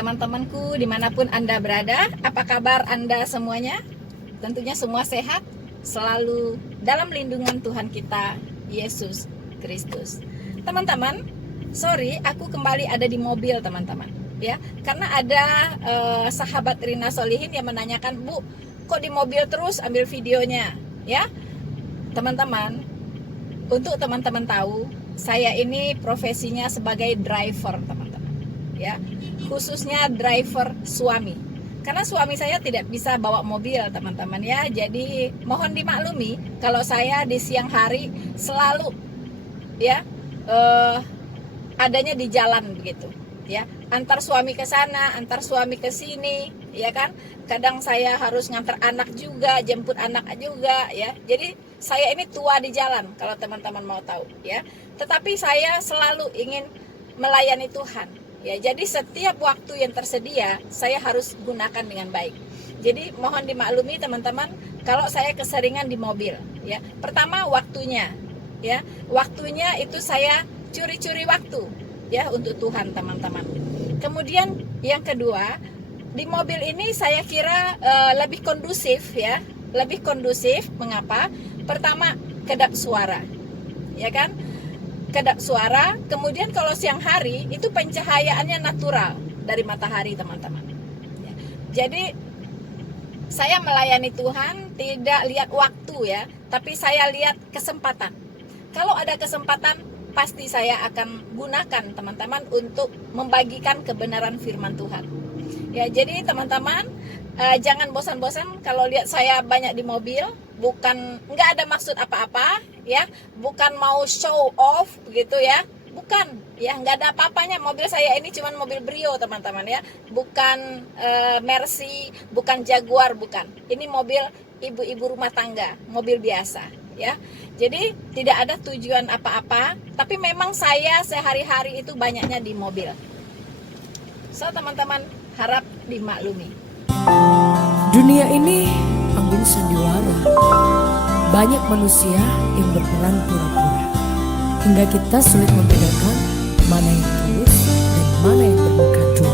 teman-temanku dimanapun Anda berada, apa kabar Anda semuanya? Tentunya semua sehat, selalu dalam lindungan Tuhan kita, Yesus Kristus. Teman-teman, sorry aku kembali ada di mobil teman-teman, ya, karena ada sahabat Rina Solihin yang menanyakan, Bu, kok di mobil terus ambil videonya, ya, teman-teman. Untuk teman-teman tahu, saya ini profesinya sebagai driver teman-teman, ya, khususnya driver suami. Karena suami saya tidak bisa bawa mobil teman-teman, ya. Jadi mohon dimaklumi kalau saya di siang hari selalu, ya, adanya di jalan begitu, ya. Antar suami ke sana, antar suami ke sini, ya kan. Kadang saya harus ngantar anak juga, jemput anak juga, ya. Jadi saya ini tua di jalan kalau teman-teman mau tahu, ya. Tetapi saya selalu ingin melayani Tuhan, ya. Jadi setiap waktu yang tersedia saya harus gunakan dengan baik. Jadi mohon dimaklumi teman-teman kalau saya keseringan di mobil, ya. Pertama waktunya, ya. Waktunya itu saya curi-curi waktu, ya, untuk Tuhan teman-teman. Kemudian yang kedua, di mobil ini saya kira lebih kondusif, ya. Lebih kondusif, mengapa? Pertama, kedap suara, ya kan? Kedap suara. Kemudian kalau siang hari itu pencahayaannya natural dari matahari teman-teman, ya. Jadi saya melayani Tuhan tidak lihat waktu, ya, tapi saya lihat kesempatan. Kalau ada kesempatan pasti saya akan gunakan teman-teman untuk membagikan kebenaran firman Tuhan, ya. Jadi teman-teman jangan bosan-bosan kalau lihat saya banyak di mobil. Bukan, nggak ada maksud apa-apa, ya, bukan mau show off begitu, ya, bukan, ya, nggak ada apa-apanya. Mobil saya ini cuma mobil Brio teman-teman, ya, bukan Mercy, bukan Jaguar, bukan. Ini mobil ibu-ibu rumah tangga, mobil biasa, ya. Jadi tidak ada tujuan apa-apa, tapi memang saya sehari-hari itu banyaknya di mobil. So teman-teman harap dimaklumi. Dunia ini anggun sandiwara. Banyak manusia yang berperan pura-pura, hingga kita sulit membedakan mana yang tulus dan mana yang bermuka dua.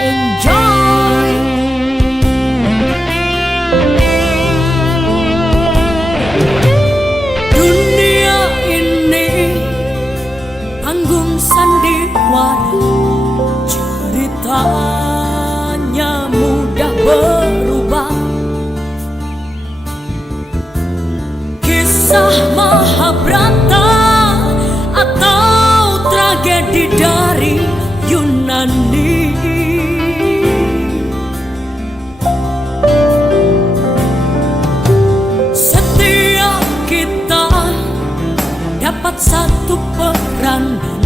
Enjoy! Dunia ini anggun sandiwara, ceritanya mudah berubah. Kisah Mahabharata atau tragedi dari Yunani, setiap kita dapat satu peranan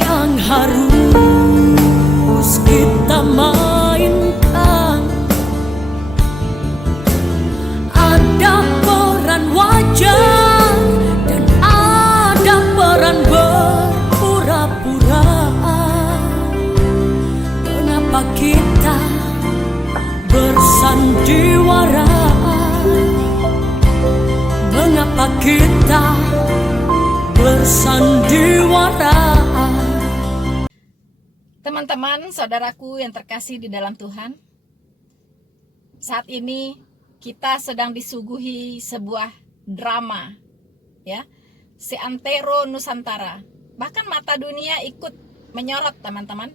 yang harus kita mainkan. Ada peran wajar dan ada peran berpura-pura. Mengapa kita bersandiwara? Mengapa kita bersandiwara? Teman-teman, saudaraku yang terkasih di dalam Tuhan, saat ini kita sedang disuguhi sebuah drama, ya, seantero Nusantara. Bahkan mata dunia ikut menyorot teman-teman,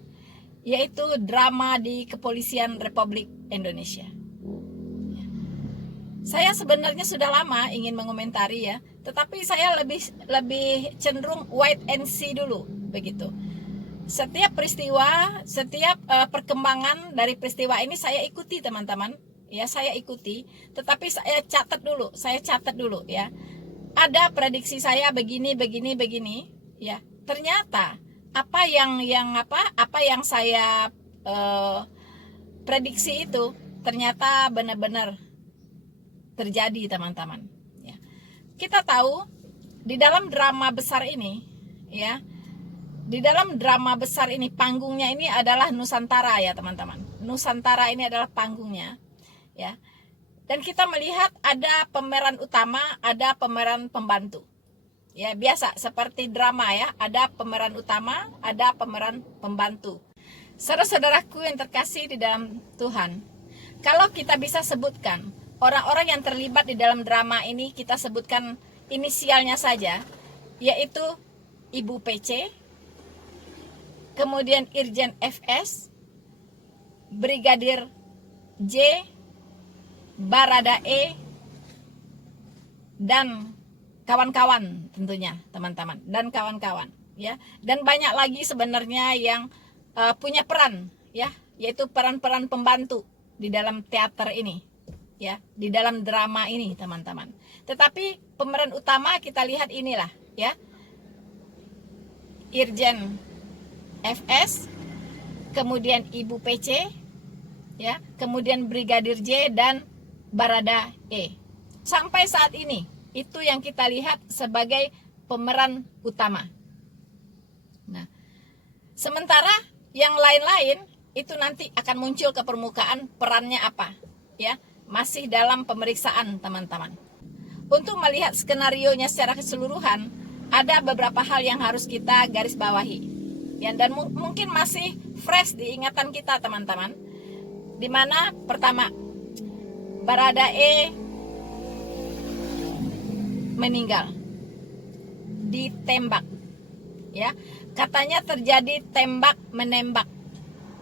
yaitu drama di Kepolisian Republik Indonesia. Saya sebenarnya sudah lama ingin mengomentari, ya, tetapi saya lebih cenderung wait and see dulu begitu. Setiap peristiwa, setiap perkembangan dari peristiwa ini saya ikuti teman-teman, ya, saya ikuti, tetapi saya catat dulu, ya. Ada prediksi saya begini, ya. Ternyata apa yang saya prediksi itu ternyata benar-benar terjadi teman-teman, ya. Kita tahu di dalam drama besar ini, ya, di dalam drama besar ini panggungnya ini adalah Nusantara, ya teman-teman. Nusantara ini adalah panggungnya, ya. Dan kita melihat ada pemeran utama, ada pemeran pembantu. Ya, biasa seperti drama, ya, ada pemeran utama, ada pemeran pembantu. Saudara-saudaraku yang terkasih di dalam Tuhan, kalau kita bisa sebutkan orang-orang yang terlibat di dalam drama ini, kita sebutkan inisialnya saja, yaitu Ibu PC, kemudian Irjen FS, Brigadir J, Barada E, dan kawan-kawan tentunya teman-teman, dan kawan-kawan ya, dan banyak lagi sebenarnya yang punya peran ya, yaitu peran-peran pembantu di dalam teater ini ya, di dalam drama ini teman-teman. Tetapi pemeran utama kita lihat inilah ya, Irjen FS, kemudian Ibu PC ya, kemudian Brigadir J dan Barada E. Sampai saat ini itu yang kita lihat sebagai pemeran utama. Nah, sementara yang lain-lain itu nanti akan muncul ke permukaan perannya apa ya, masih dalam pemeriksaan teman-teman. Untuk melihat skenarionya secara keseluruhan, ada beberapa hal yang harus kita garis bawahi ya, dan mungkin masih fresh di ingatan kita teman-teman. Dimana pertama, Barada E meninggal ditembak ya, katanya terjadi tembak menembak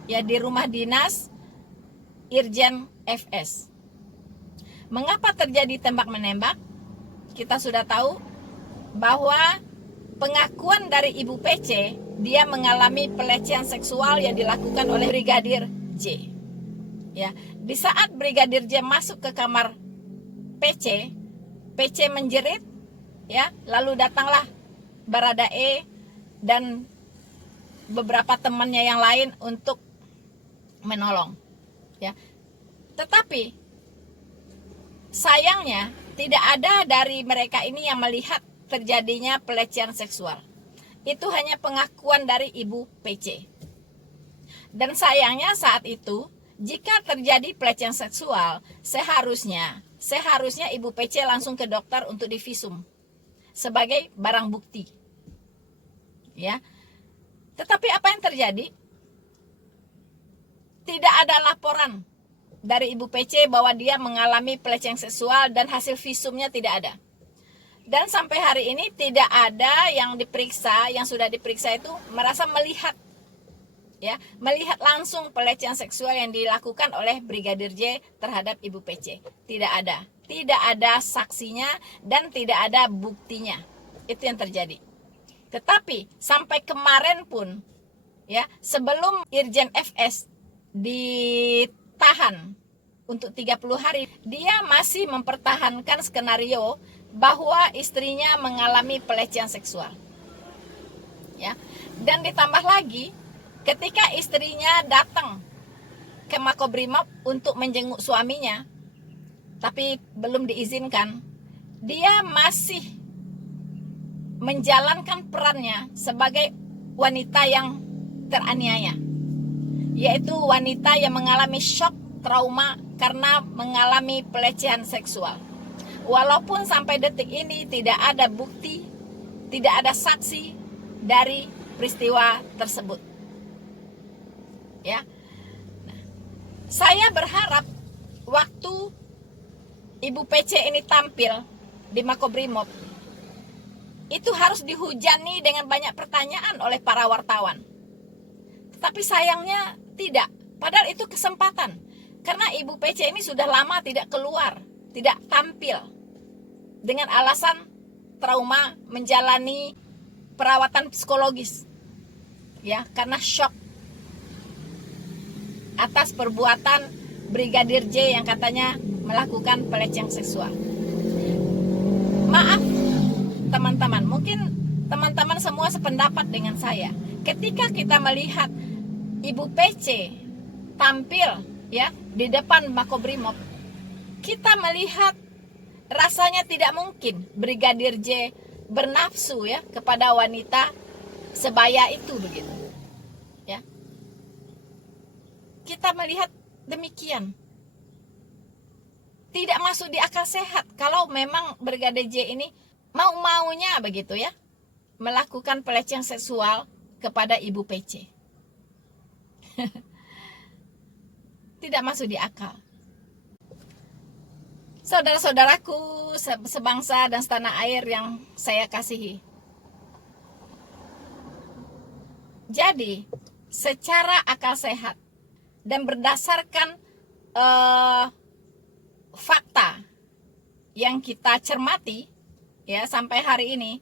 ya di rumah dinas Irjen FS. Mengapa terjadi tembak menembak? Kita sudah tahu bahwa pengakuan dari Ibu PC, dia mengalami pelecehan seksual yang dilakukan oleh Brigadir J ya. Di saat Brigadir J masuk ke kamar PC, PC menjerit ya, lalu datanglah Barada E dan beberapa temannya yang lain untuk menolong ya. Tetapi sayangnya tidak ada dari mereka ini yang melihat terjadinya pelecehan seksual. Itu hanya pengakuan dari Ibu PC. Dan sayangnya saat itu, jika terjadi pelecehan seksual, seharusnya Ibu PC langsung ke dokter untuk divisum sebagai barang bukti ya. Tetapi apa yang terjadi? Tidak ada laporan dari Ibu PC bahwa dia mengalami pelecehan seksual, dan hasil visumnya tidak ada. Dan sampai hari ini tidak ada yang diperiksa, yang sudah diperiksa itu merasa melihat ya, melihat langsung pelecehan seksual yang dilakukan oleh Brigadir J terhadap Ibu PC. Tidak ada saksinya dan tidak ada buktinya. Itu yang terjadi. Tetapi sampai kemarin pun ya, sebelum Irjen FS ditahan untuk 30 hari, dia masih mempertahankan skenario bahwa istrinya mengalami pelecehan seksual ya. Dan ditambah lagi, ketika istrinya datang ke Makobrimob untuk menjenguk suaminya, tapi belum diizinkan, dia masih menjalankan perannya sebagai wanita yang teraniaya, yaitu wanita yang mengalami shock trauma karena mengalami pelecehan seksual. Walaupun sampai detik ini tidak ada bukti, tidak ada saksi dari peristiwa tersebut ya. Nah, saya berharap waktu Ibu PC ini tampil di Makobrimob, itu harus dihujani dengan banyak pertanyaan oleh para wartawan. Tapi sayangnya tidak. Padahal itu kesempatan. Karena Ibu PC ini sudah lama tidak keluar, tidak tampil, dengan alasan trauma, menjalani perawatan psikologis ya, karena shock atas perbuatan Brigadir J yang katanya melakukan pelecehan seksual. Maaf teman-teman, mungkin teman-teman semua sependapat dengan saya. Ketika kita melihat Ibu PC tampil ya di depan Makobrimob, kita melihat rasanya tidak mungkin Brigadir J bernafsu ya kepada wanita sebaya itu begitu ya. Kita melihat demikian. Tidak masuk di akal sehat kalau memang Brigadir J ini mau-maunya begitu ya, melakukan pelecehan seksual kepada Ibu PC. Tidak masuk di akal. Saudara-saudaraku sebangsa dan setanah air yang saya kasihi. Jadi, secara akal sehat dan berdasarkan fakta yang kita cermati ya sampai hari ini,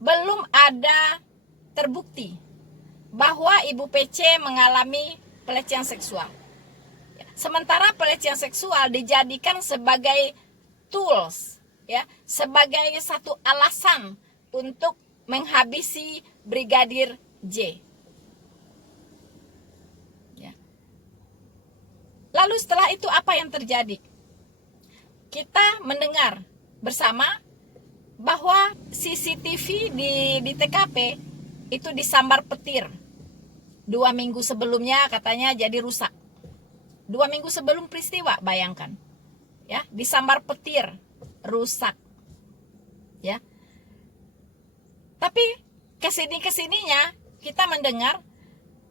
belum ada terbukti bahwa Ibu PC mengalami pelecehan seksual. Sementara pelecehan seksual dijadikan sebagai tools, ya, sebagai satu alasan untuk menghabisi Brigadir J. Ya. Lalu setelah itu apa yang terjadi? Kita mendengar bersama bahwa CCTV di TKP itu disambar petir. 2 minggu sebelumnya katanya jadi rusak. 2 minggu sebelum peristiwa, bayangkan. Ya, disambar petir, rusak. Ya. Tapi kesininya kita mendengar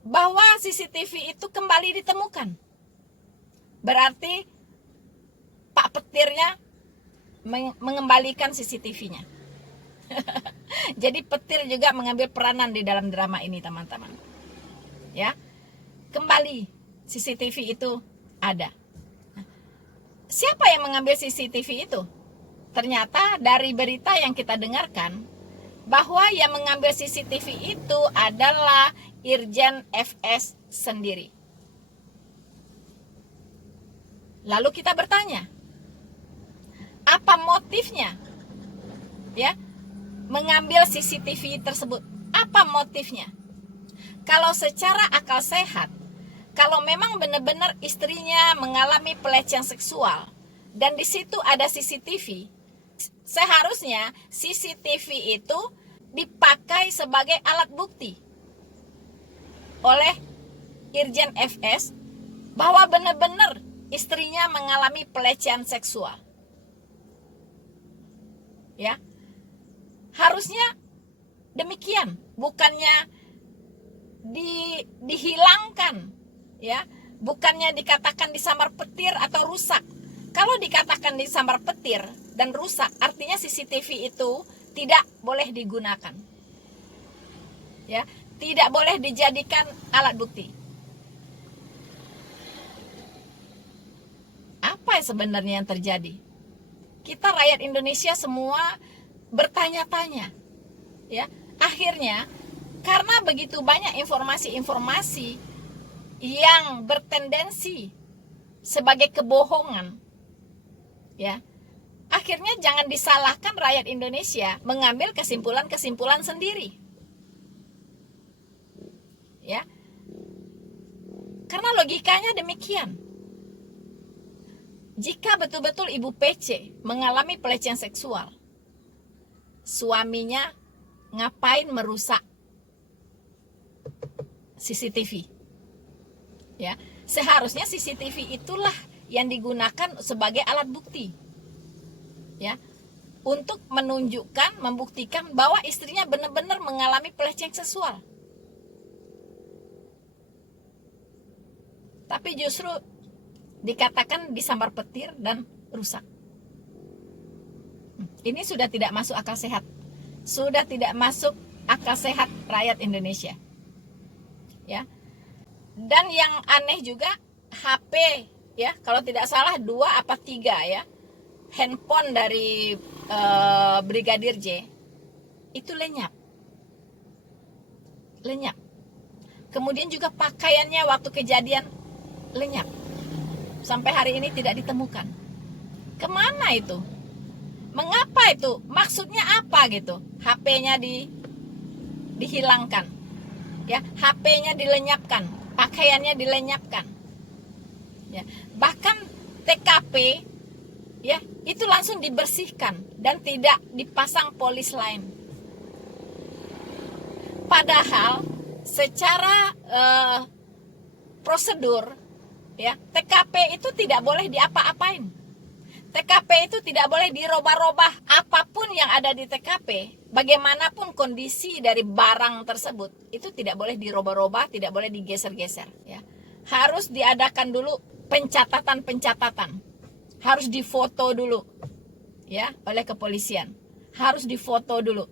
bahwa CCTV itu kembali ditemukan. Berarti Pak petirnya mengembalikan CCTV-nya. Jadi petir juga mengambil peranan di dalam drama ini, teman-teman. Ya. Kembali CCTV itu ada. Siapa yang mengambil CCTV itu? Ternyata dari berita yang kita dengarkan bahwa yang mengambil CCTV itu adalah Irjen FS sendiri. Lalu kita bertanya, apa motifnya? Ya, mengambil CCTV tersebut. Apa motifnya? Kalau secara akal sehat, kalau memang benar-benar istrinya mengalami pelecehan seksual dan di situ ada CCTV, seharusnya CCTV itu dipakai sebagai alat bukti oleh Irjen FS bahwa benar-benar istrinya mengalami pelecehan seksual. Ya. Harusnya demikian, bukannya dihilangkan. Ya, bukannya dikatakan disambar petir atau rusak. Kalau dikatakan disambar petir dan rusak, artinya CCTV itu tidak boleh digunakan. Ya, tidak boleh dijadikan alat bukti. Apa sebenarnya yang terjadi? Kita rakyat Indonesia semua bertanya-tanya. Ya, akhirnya karena begitu banyak informasi-informasi yang bertendensi sebagai kebohongan, ya, akhirnya jangan disalahkan rakyat Indonesia mengambil kesimpulan-kesimpulan sendiri, ya, karena logikanya demikian. Jika betul-betul Ibu PC mengalami pelecehan seksual, suaminya ngapain merusak CCTV? Ya, seharusnya CCTV itulah yang digunakan sebagai alat bukti. Ya, untuk menunjukkan, membuktikan bahwa istrinya benar-benar mengalami pelecehan seksual. Tapi justru dikatakan disambar petir dan rusak. Ini sudah tidak masuk akal sehat. Sudah tidak masuk akal sehat rakyat Indonesia. Ya. Dan yang aneh juga HP, ya, kalau tidak salah 2 apa 3 ya, handphone dari Brigadir J itu lenyap. Kemudian juga pakaiannya waktu kejadian lenyap. Sampai hari ini tidak ditemukan. Kemana itu? Mengapa itu? Maksudnya apa gitu? HP-nya dihilangkan, ya, HP-nya dilenyapkan. Pakaiannya dilenyapkan, ya. Bahkan TKP, ya, itu langsung dibersihkan dan tidak dipasang polis lain. Padahal secara prosedur, ya, TKP itu tidak boleh diapa-apain. TKP itu tidak boleh dirubah-rubah. Apapun yang ada di TKP, bagaimanapun kondisi dari barang tersebut, itu tidak boleh dirubah-rubah, tidak boleh digeser-geser. Ya. Harus diadakan dulu pencatatan-pencatatan. Harus difoto dulu, ya, oleh kepolisian. Harus difoto dulu.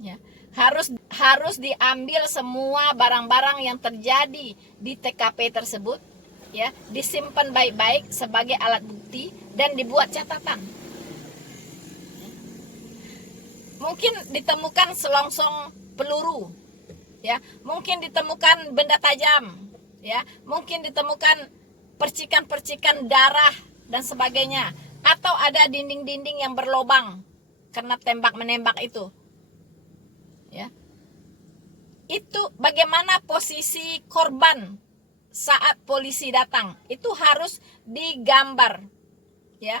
Ya. Harus diambil semua barang-barang yang terjadi di TKP tersebut, ya, disimpan baik-baik sebagai alat bukti dan dibuat catatan. Mungkin ditemukan selongsong peluru, ya, mungkin ditemukan benda tajam, ya, mungkin ditemukan percikan-percikan darah dan sebagainya, atau ada dinding-dinding yang berlobang karena tembak menembak itu. Ya. Itu bagaimana posisi korban saat polisi datang, itu harus digambar, ya.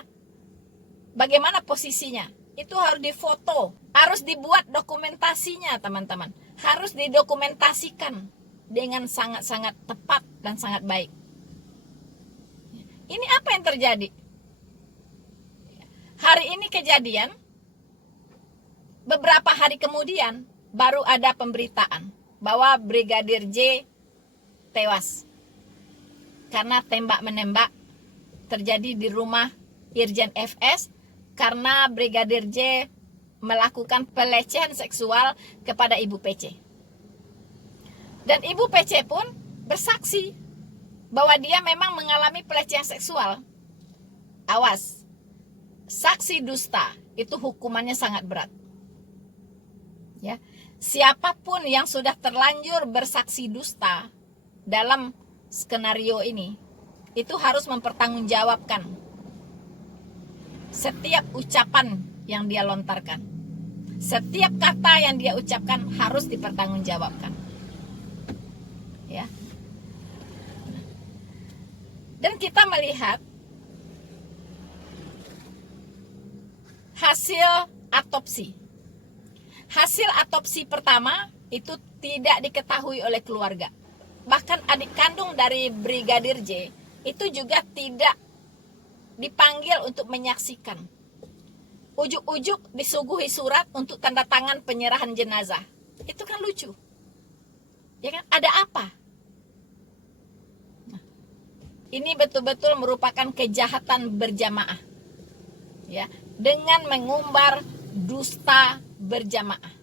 Bagaimana posisinya, itu harus difoto, harus dibuat dokumentasinya, teman-teman. Harus didokumentasikan dengan sangat-sangat tepat dan sangat baik. Ini apa yang terjadi? Hari ini kejadian, beberapa hari kemudian baru ada pemberitaan bahwa Brigadir J tewas karena tembak menembak terjadi di rumah Irjen FS karena Brigadir J melakukan pelecehan seksual kepada Ibu PC. Dan Ibu PC pun bersaksi bahwa dia memang mengalami pelecehan seksual. Awas, saksi dusta itu hukumannya sangat berat. Ya, siapapun yang sudah terlanjur bersaksi dusta dalam skenario ini, itu harus mempertanggungjawabkan setiap ucapan yang dia lontarkan. Setiap kata yang dia ucapkan harus dipertanggungjawabkan. Ya. Dan kita melihat hasil autopsi. Hasil autopsi pertama itu tidak diketahui oleh keluarga. Bahkan adik kandung dari Brigadir J itu juga tidak dipanggil untuk menyaksikan. Ujuk-ujuk disuguhi surat untuk tanda tangan penyerahan jenazah. Itu kan lucu. Ya kan? Ada apa? Nah, ini betul-betul merupakan kejahatan berjamaah. Ya, dengan mengumbar dusta berjamaah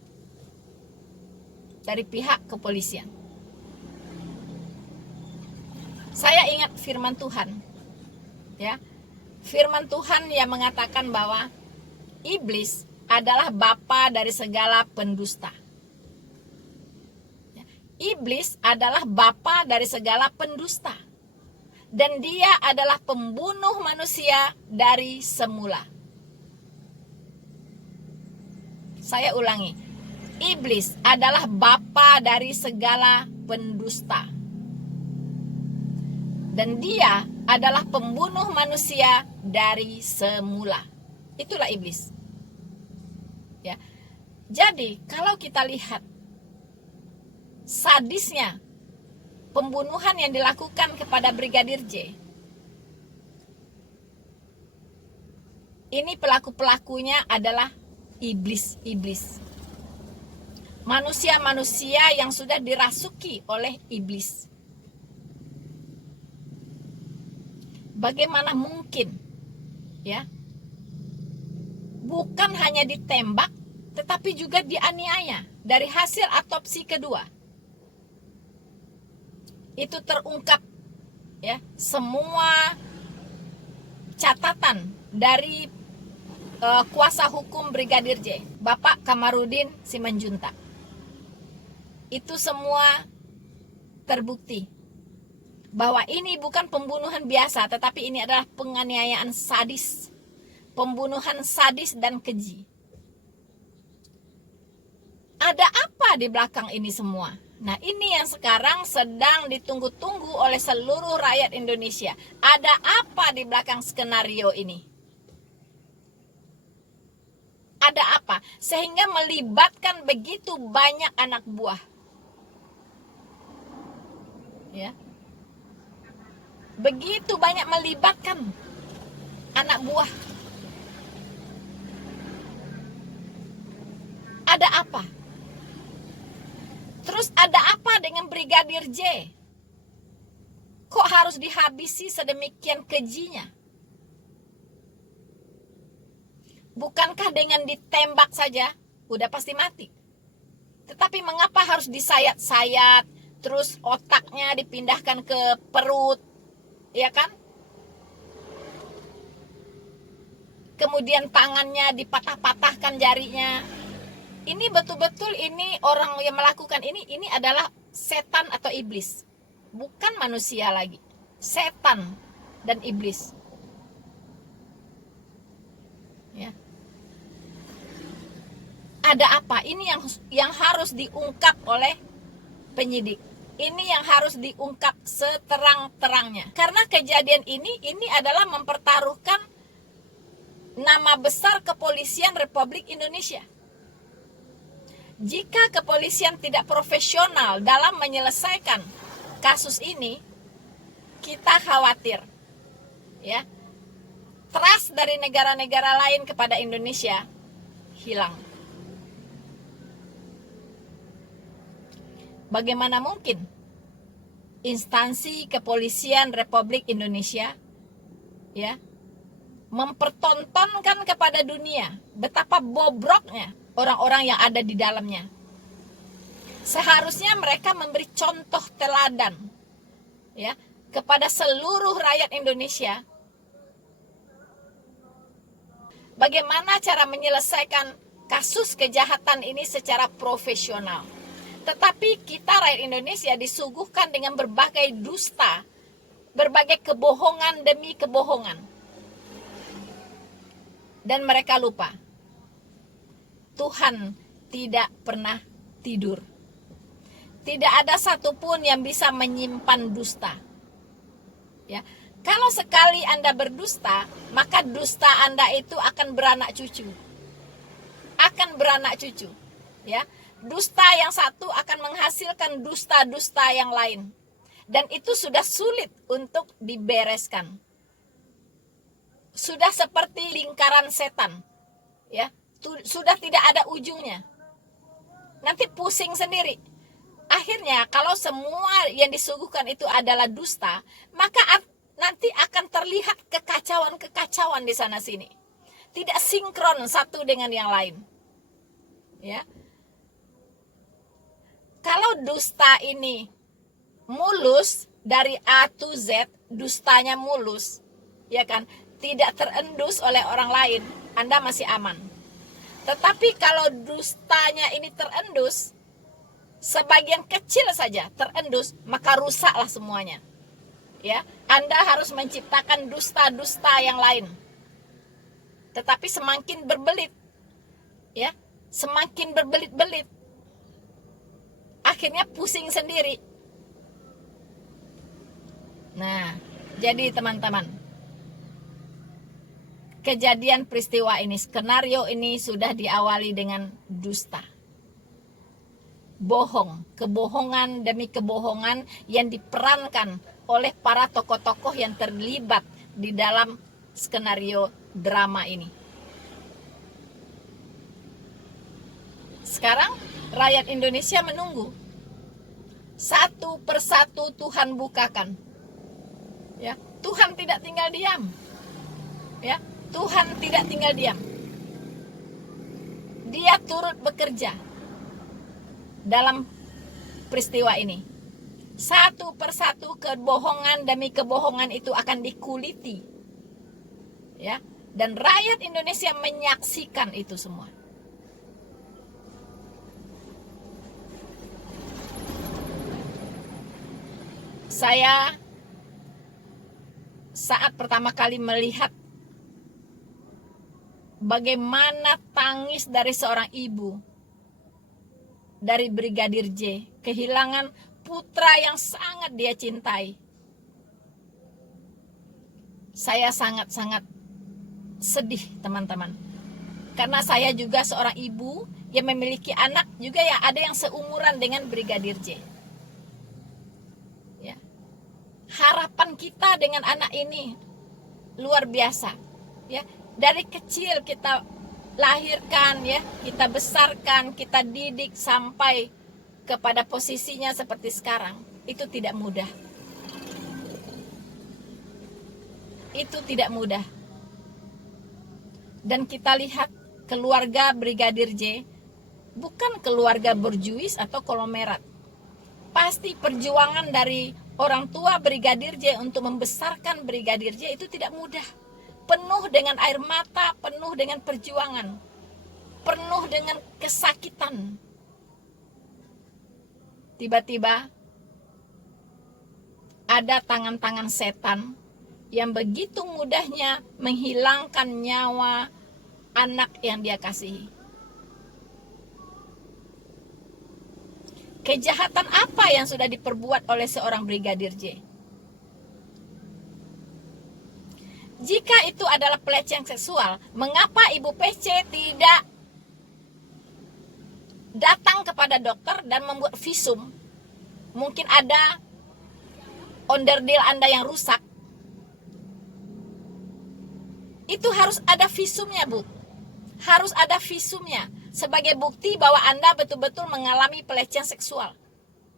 dari pihak kepolisian. Saya ingat firman Tuhan, ya, firman Tuhan yang mengatakan bahwa iblis adalah bapa dari segala pendusta. Iblis adalah bapa dari segala pendusta, dan dia adalah pembunuh manusia dari semula. Saya ulangi, iblis adalah bapa dari segala pendusta. Dan dia adalah pembunuh manusia dari semula. Itulah iblis. Ya. Jadi, kalau kita lihat sadisnya pembunuhan yang dilakukan kepada Brigadir J, ini pelaku-pelakunya adalah iblis-iblis. Manusia-manusia yang sudah dirasuki oleh iblis. Bagaimana mungkin, ya, bukan hanya ditembak, tetapi juga dianiaya. Dari hasil autopsi kedua, itu terungkap, ya, semua catatan dari kuasa hukum Brigadir J, Bapak Kamarudin Simanjuntak. Itu semua terbukti bahwa ini bukan pembunuhan biasa, tetapi ini adalah penganiayaan sadis, pembunuhan sadis dan keji. Ada apa di belakang ini semua? Nah, ini yang sekarang sedang ditunggu-tunggu oleh seluruh rakyat Indonesia. Ada apa di belakang skenario ini? Ada apa? Sehingga melibatkan begitu banyak anak buah. Ya. Begitu banyak melibatkan anak buah. Ada apa? Terus ada apa dengan Brigadir J? Kok harus dihabisi sedemikian kejinya? Bukankah dengan ditembak saja udah pasti mati? Tetapi mengapa harus disayat-sayat, terus otaknya dipindahkan ke perut, ya kan? Kemudian tangannya dipatah-patahkan jarinya. Ini betul-betul ini orang yang melakukan ini adalah setan atau iblis. Bukan manusia lagi. Setan dan iblis. Ya. Ada apa? Ini yang harus diungkap oleh penyidik. Ini yang harus diungkap seterang-terangnya. Karena kejadian ini adalah mempertaruhkan nama besar kepolisian Republik Indonesia. Jika kepolisian tidak profesional dalam menyelesaikan kasus ini, kita khawatir, ya, trust dari negara-negara lain kepada Indonesia hilang. Bagaimana mungkin instansi kepolisian Republik Indonesia, ya, mempertontonkan kepada dunia betapa bobroknya orang-orang yang ada di dalamnya. Seharusnya mereka memberi contoh teladan, ya, kepada seluruh rakyat Indonesia. Bagaimana cara menyelesaikan kasus kejahatan ini secara profesional. Tetapi kita rakyat Indonesia disuguhkan dengan berbagai dusta, berbagai kebohongan demi kebohongan. Dan mereka lupa. Tuhan tidak pernah tidur. Tidak ada satupun yang bisa menyimpan dusta. Ya, kalau sekali Anda berdusta, maka dusta Anda itu akan beranak cucu. Akan beranak cucu. Ya, dusta yang satu akan menghasilkan dusta-dusta yang lain. Dan itu sudah sulit untuk dibereskan. Sudah seperti lingkaran setan. Ya, sudah tidak ada ujungnya. Nanti pusing sendiri. Akhirnya kalau semua yang disuguhkan itu adalah dusta, maka nanti akan terlihat kekacauan-kekacauan di sana sini. Tidak sinkron satu dengan yang lain. Ya. Kalau dusta ini mulus dari A to Z, dustanya mulus, ya kan? Tidak terendus oleh orang lain, Anda masih aman. Tetapi kalau dustanya ini terendus, sebagian kecil saja terendus, maka rusaklah semuanya. Ya, Anda harus menciptakan dusta-dusta yang lain. Tetapi semakin berbelit, ya, semakin berbelit-belit, akhirnya pusing sendiri. Nah, jadi teman-teman, kejadian peristiwa ini, skenario ini sudah diawali dengan dusta. Bohong, kebohongan demi kebohongan yang diperankan oleh para tokoh-tokoh yang terlibat di dalam skenario drama ini. Sekarang rakyat Indonesia menunggu. Satu persatu Tuhan bukakan. Ya, Tuhan tidak tinggal diam. Ya, Tuhan tidak tinggal diam. Dia turut bekerja dalam peristiwa ini. Satu persatu kebohongan demi kebohongan itu akan dikuliti. Ya, dan rakyat Indonesia menyaksikan itu semua. Saya saat pertama kali melihat bagaimana tangis dari seorang ibu, dari Brigadir J, kehilangan putra yang sangat dia cintai. Saya sangat-sangat sedih, teman-teman. Karena saya juga seorang ibu yang memiliki anak juga ya, ada yang seumuran dengan Brigadir J. Ya. Harapan kita dengan anak ini luar biasa. Ya, dari kecil kita lahirkan, ya, kita besarkan, kita didik sampai kepada posisinya seperti sekarang. Itu tidak mudah. Itu tidak mudah. Dan kita lihat keluarga Brigadir J bukan keluarga berjuis atau konglomerat. Pasti perjuangan dari orang tua Brigadir J untuk membesarkan Brigadir J itu tidak mudah. Penuh dengan air mata, penuh dengan perjuangan, penuh dengan kesakitan. Tiba-tiba ada tangan-tangan setan yang begitu mudahnya menghilangkan nyawa anak yang dia kasihi. Kejahatan apa yang sudah diperbuat oleh seorang Brigadir J? Jika itu adalah pelecehan seksual, mengapa Ibu PC tidak datang kepada dokter dan membuat visum? Mungkin ada onderdil Anda yang rusak. Itu harus ada visumnya, Bu. Harus ada visumnya sebagai bukti bahwa Anda betul-betul mengalami pelecehan seksual.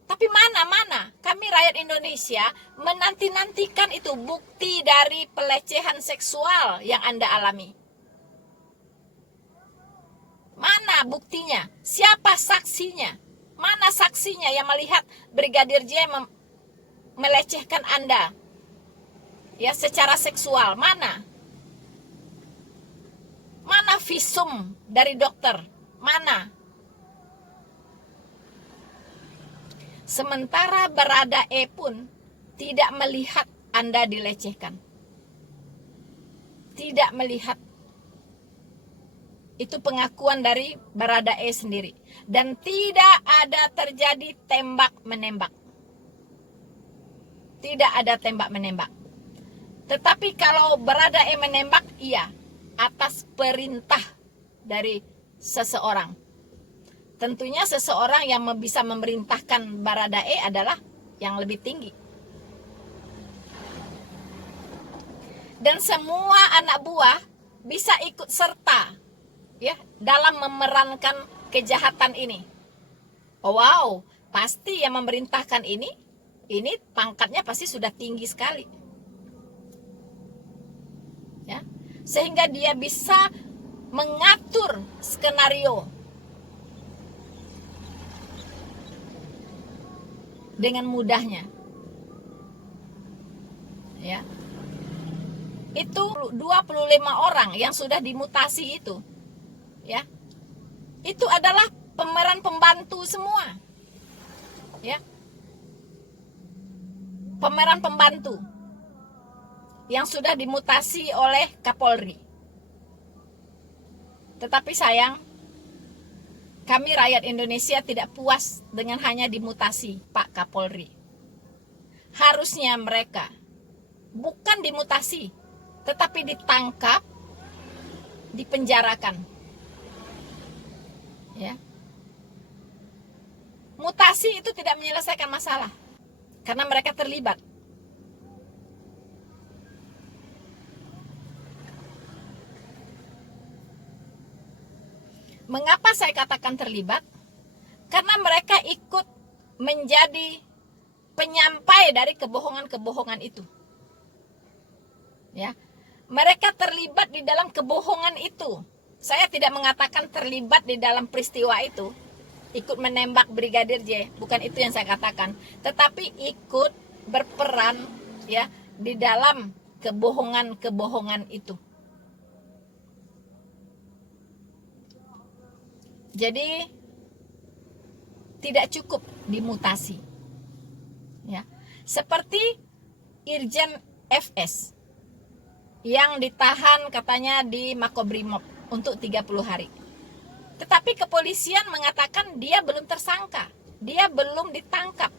Tapi mana kami rakyat Indonesia menanti-nantikan itu bukti dari pelecehan seksual yang Anda alami. Mana buktinya? Siapa saksinya? Mana saksinya yang melihat Brigadir J melecehkan Anda? Ya, secara seksual, mana? Mana visum dari dokter? Mana? Sementara Baradae pun tidak melihat Anda dilecehkan. Tidak melihat. Itu pengakuan dari Baradae sendiri. Dan tidak ada terjadi tembak-menembak. Tidak ada tembak-menembak. Tetapi kalau Baradae menembak, iya, atas perintah dari seseorang. Tentunya seseorang yang bisa memerintahkan Baradae adalah yang lebih tinggi. Dan semua anak buah bisa ikut serta, ya, dalam memerankan kejahatan ini. Oh, wow, pasti yang memerintahkan ini pangkatnya pasti sudah tinggi sekali. Ya, sehingga dia bisa mengatur skenario dengan mudahnya. Ya. Itu 25 orang yang sudah dimutasi itu. Ya. Itu adalah pemeran pembantu semua. Ya. Pemeran pembantu yang sudah dimutasi oleh Kapolri. Tetapi sayang, kami rakyat Indonesia tidak puas dengan hanya dimutasi Pak Kapolri. Harusnya mereka bukan dimutasi, tetapi ditangkap, dipenjarakan. Ya. Mutasi itu tidak menyelesaikan masalah, karena mereka terlibat. Mengapa saya katakan terlibat? Karena mereka ikut menjadi penyampai dari kebohongan-kebohongan itu. Ya. Mereka terlibat di dalam kebohongan itu. Saya tidak mengatakan terlibat di dalam peristiwa itu. Ikut menembak Brigadir J, bukan itu yang saya katakan. Tetapi ikut berperan, ya, di dalam kebohongan-kebohongan itu. Jadi tidak cukup dimutasi. Ya. Seperti Irjen FS yang ditahan katanya di Makobrimob untuk 30 hari. Tetapi kepolisian mengatakan dia belum tersangka, dia belum ditangkap.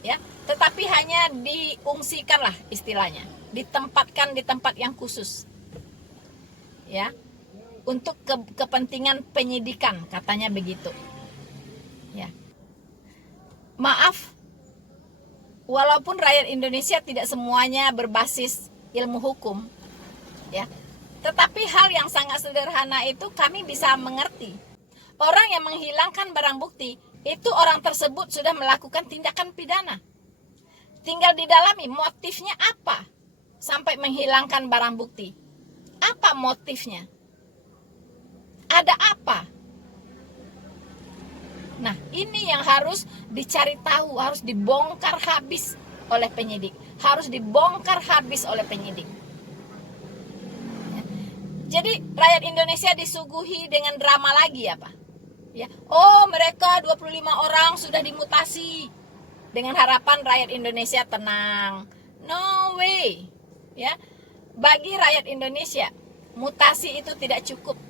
Ya, tetapi hanya diungsikan lah istilahnya, ditempatkan di tempat yang khusus. Ya. Untuk kepentingan penyidikan, katanya begitu. Ya. Maaf, walaupun rakyat Indonesia tidak semuanya berbasis ilmu hukum, ya, Tetapi hal yang sangat sederhana itu kami bisa mengerti. Orang yang menghilangkan barang bukti, itu orang tersebut sudah melakukan tindakan pidana. Tinggal didalami motifnya apa sampai menghilangkan barang bukti. Apa motifnya? Ada apa? Nah, ini yang harus dicari tahu, harus dibongkar habis oleh penyidik. Harus dibongkar habis oleh penyidik. Jadi rakyat Indonesia disuguhi dengan drama lagi ya Pak. Ya. Oh, mereka 25 orang sudah dimutasi. Dengan harapan rakyat Indonesia tenang. No way. Ya. Bagi rakyat Indonesia, mutasi itu tidak cukup.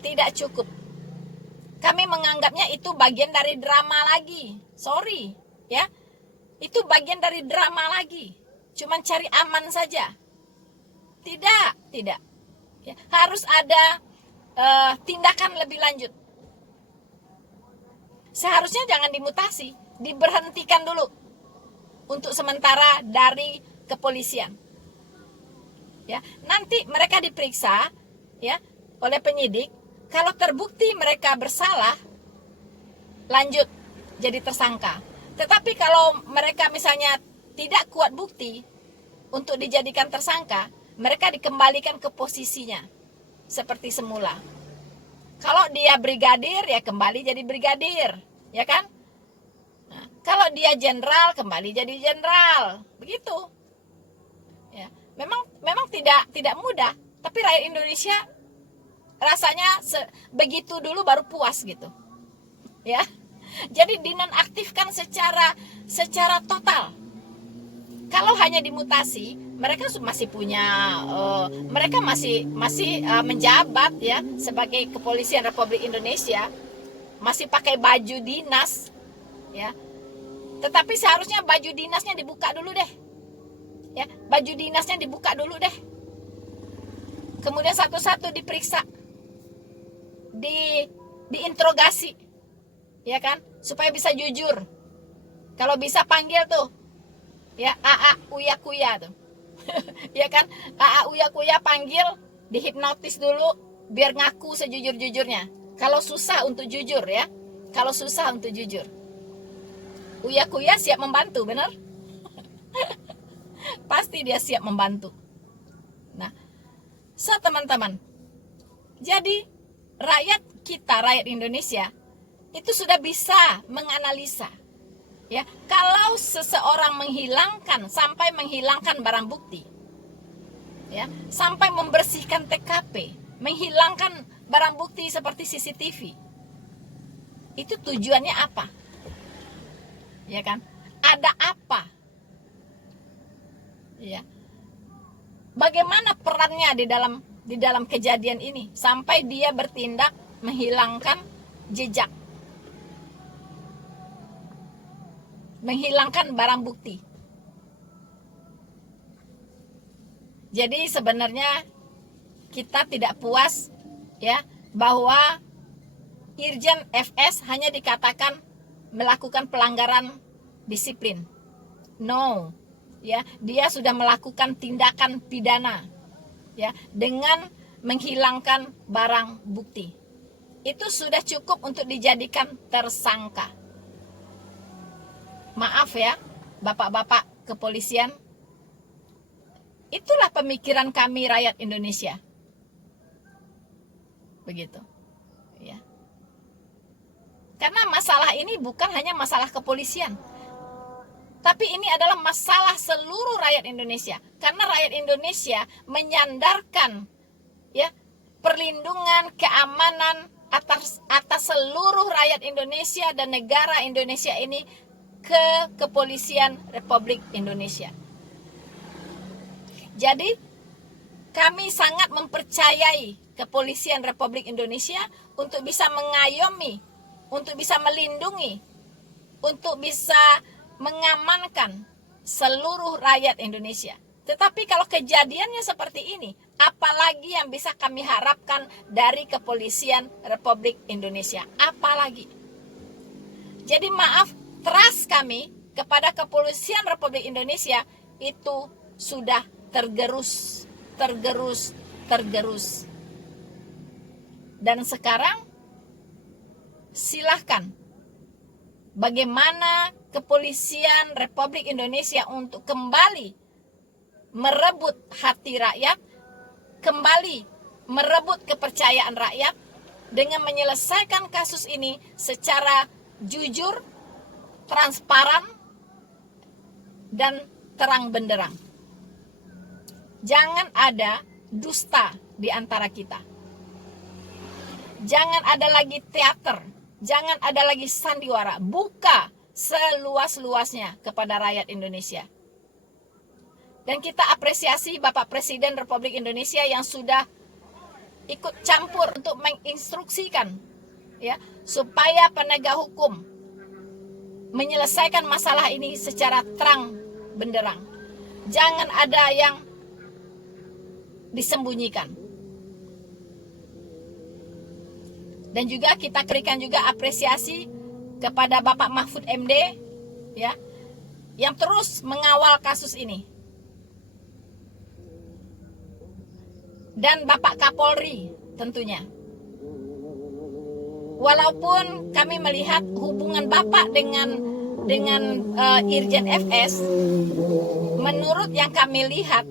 Tidak cukup. Kami menganggapnya itu bagian dari drama lagi. Sorry, ya. Itu bagian dari drama lagi. Cuman cari aman saja. Tidak. Ya, harus ada tindakan lebih lanjut. Seharusnya jangan dimutasi, diberhentikan dulu untuk sementara dari kepolisian. Ya, nanti mereka diperiksa ya oleh penyidik. Kalau terbukti mereka bersalah, lanjut jadi tersangka. Tetapi kalau mereka misalnya tidak kuat bukti untuk dijadikan tersangka, mereka dikembalikan ke posisinya seperti semula. Kalau dia brigadir, ya kembali jadi brigadir, ya kan? Nah, kalau dia jenderal, kembali jadi jenderal, begitu. Ya, memang tidak mudah, tapi rakyat Indonesia rasanya begitu dulu baru puas gitu, ya. Jadi dinonaktifkan secara total. Kalau hanya dimutasi, mereka masih punya, mereka masih menjabat ya sebagai Kepolisian Republik Indonesia, masih pakai baju dinas, ya. Tetapi seharusnya baju dinasnya dibuka dulu deh, ya. Baju dinasnya dibuka dulu deh. Kemudian satu-satu diperiksa, diinterogasi, ya kan, supaya bisa jujur. Kalau bisa panggil tuh. Ya, AA Uya Kuya tuh. Ya kan? AA Uya Kuya panggil, dihipnotis dulu biar ngaku sejujur-jujurnya. Kalau susah untuk jujur ya. Kalau susah untuk jujur. Uya Kuya siap membantu, benar? Pasti dia siap membantu. Nah, teman-teman. Jadi rakyat kita, rakyat Indonesia itu sudah bisa menganalisa. Ya, kalau seseorang sampai menghilangkan barang bukti, ya, sampai membersihkan TKP, menghilangkan barang bukti seperti CCTV, itu tujuannya apa? Ya kan? Ada apa? Ya. Bagaimana perannya di dalam kejadian ini sampai dia bertindak menghilangkan jejak, menghilangkan barang bukti. Jadi sebenarnya kita tidak puas ya bahwa Irjen FS hanya dikatakan melakukan pelanggaran disiplin. No, ya, dia sudah melakukan tindakan pidana ya dengan menghilangkan barang bukti. Itu sudah cukup untuk dijadikan tersangka. Maaf ya, bapak-bapak kepolisian. Itulah pemikiran kami rakyat Indonesia. Begitu. Ya. Karena masalah ini bukan hanya masalah kepolisian. Tapi ini adalah masalah seluruh rakyat Indonesia. Karena rakyat Indonesia menyandarkan ya perlindungan, keamanan atas seluruh rakyat Indonesia dan negara Indonesia ini ke Kepolisian Republik Indonesia. Jadi kami sangat mempercayai Kepolisian Republik Indonesia untuk bisa mengayomi, untuk bisa melindungi, untuk bisa mengamankan seluruh rakyat Indonesia. Tetapi kalau kejadiannya seperti ini, apalagi yang bisa kami harapkan dari Kepolisian Republik Indonesia? Apalagi? Jadi maaf, trust kami kepada Kepolisian Republik Indonesia itu sudah tergerus tergerus. Dan sekarang silahkan bagaimana kepolisian Republik Indonesia untuk kembali merebut hati rakyat, kembali merebut kepercayaan rakyat dengan menyelesaikan kasus ini secara jujur, transparan, dan terang benderang. Jangan ada dusta di antara kita. Jangan ada lagi teater, jangan ada lagi sandiwara. Buka seluas-luasnya kepada rakyat Indonesia. Dan kita apresiasi Bapak Presiden Republik Indonesia yang sudah ikut campur untuk menginstruksikan, ya, supaya penegak hukum menyelesaikan masalah ini secara terang benderang. Jangan ada yang disembunyikan. Dan juga kita berikan juga apresiasi kepada Bapak Mahfud MD, ya, yang terus mengawal kasus ini. Dan Bapak Kapolri tentunya. Walaupun kami melihat hubungan Bapak dengan Irjen FS, menurut yang kami lihat,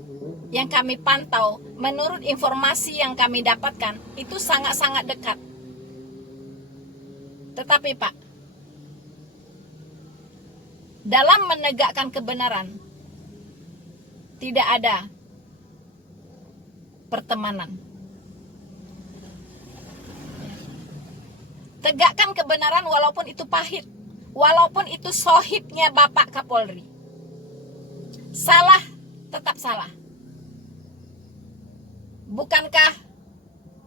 yang kami pantau, menurut informasi yang kami dapatkan, itu sangat-sangat dekat. Tetapi Pak, dalam menegakkan kebenaran, tidak ada pertemanan. Tegakkan kebenaran walaupun itu pahit, walaupun itu sohibnya Bapak Kapolri. Salah, tetap salah. Bukankah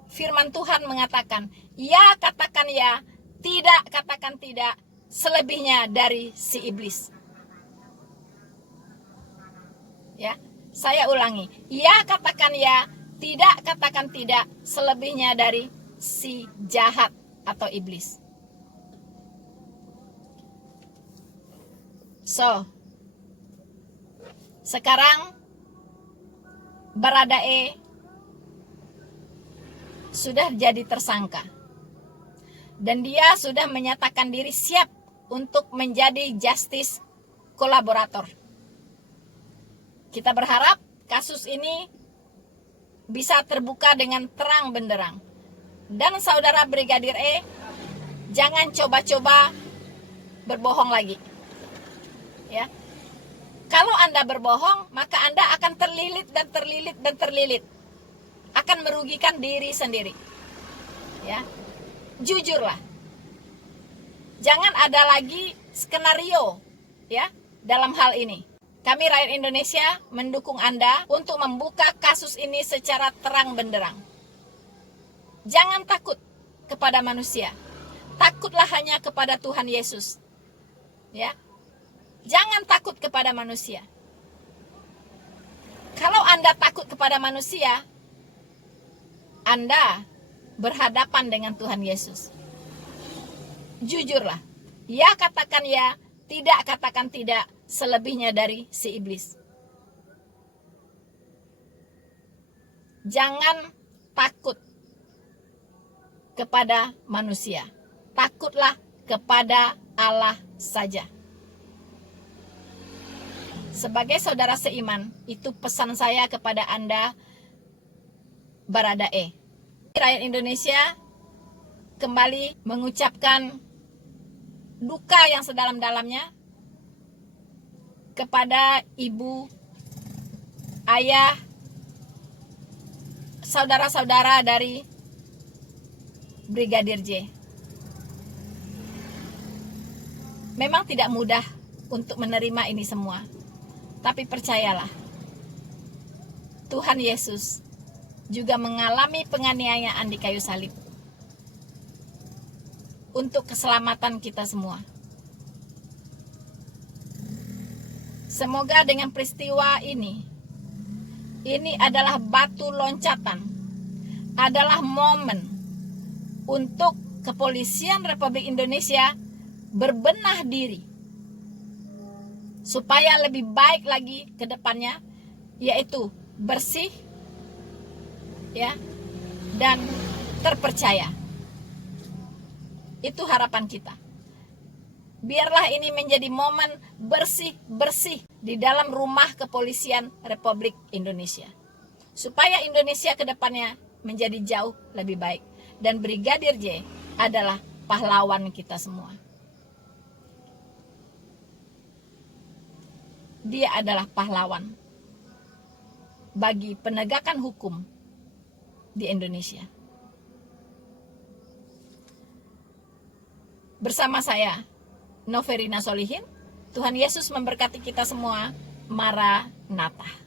firman Tuhan mengatakan, ya katakan ya, tidak katakan tidak, selebihnya dari si iblis. Ya, saya ulangi, ya katakan ya, tidak katakan tidak, selebihnya dari si jahat atau iblis. So, sekarang Baradae sudah jadi tersangka. Dan dia sudah menyatakan diri siap untuk menjadi justice kolaborator. Kita berharap kasus ini bisa terbuka dengan terang benderang. Dan saudara Brigadir E, jangan coba-coba berbohong lagi. Ya. Kalau Anda berbohong, maka Anda akan terlilit dan terlilit dan terlilit. Akan merugikan diri sendiri. Ya. Jujurlah. Jangan ada lagi skenario, ya, dalam hal ini. Kami rakyat Indonesia mendukung Anda untuk membuka kasus ini secara terang benderang. Jangan takut kepada manusia. Takutlah hanya kepada Tuhan Yesus. Ya. Jangan takut kepada manusia. Kalau Anda takut kepada manusia, Anda berhadapan dengan Tuhan Yesus. Jujurlah. Ya katakan ya, tidak katakan tidak, selebihnya dari si iblis. Jangan takut kepada manusia. Takutlah kepada Allah saja. Sebagai saudara seiman, itu pesan saya kepada Anda, Baradae. Rakyat Indonesia kembali mengucapkan duka yang sedalam-dalamnya kepada ibu, ayah, saudara-saudara dari Brigadir J. Memang tidak mudah untuk menerima ini semua, tapi percayalah, Tuhan Yesus juga mengalami penganiayaan di kayu salib untuk keselamatan kita semua. Semoga dengan peristiwa ini adalah batu loncatan, adalah momen untuk kepolisian Republik Indonesia berbenah diri supaya lebih baik lagi ke depannya, yaitu bersih, ya, dan terpercaya. Itu harapan kita. Biarlah ini menjadi momen bersih-bersih di dalam rumah kepolisian Republik Indonesia. Supaya Indonesia ke depannya menjadi jauh lebih baik. Dan Brigadir J adalah pahlawan kita semua. Dia adalah pahlawan bagi penegakan hukum di Indonesia. Bersama saya, Noverina Solihin, Tuhan Yesus memberkati kita semua. Maranatha.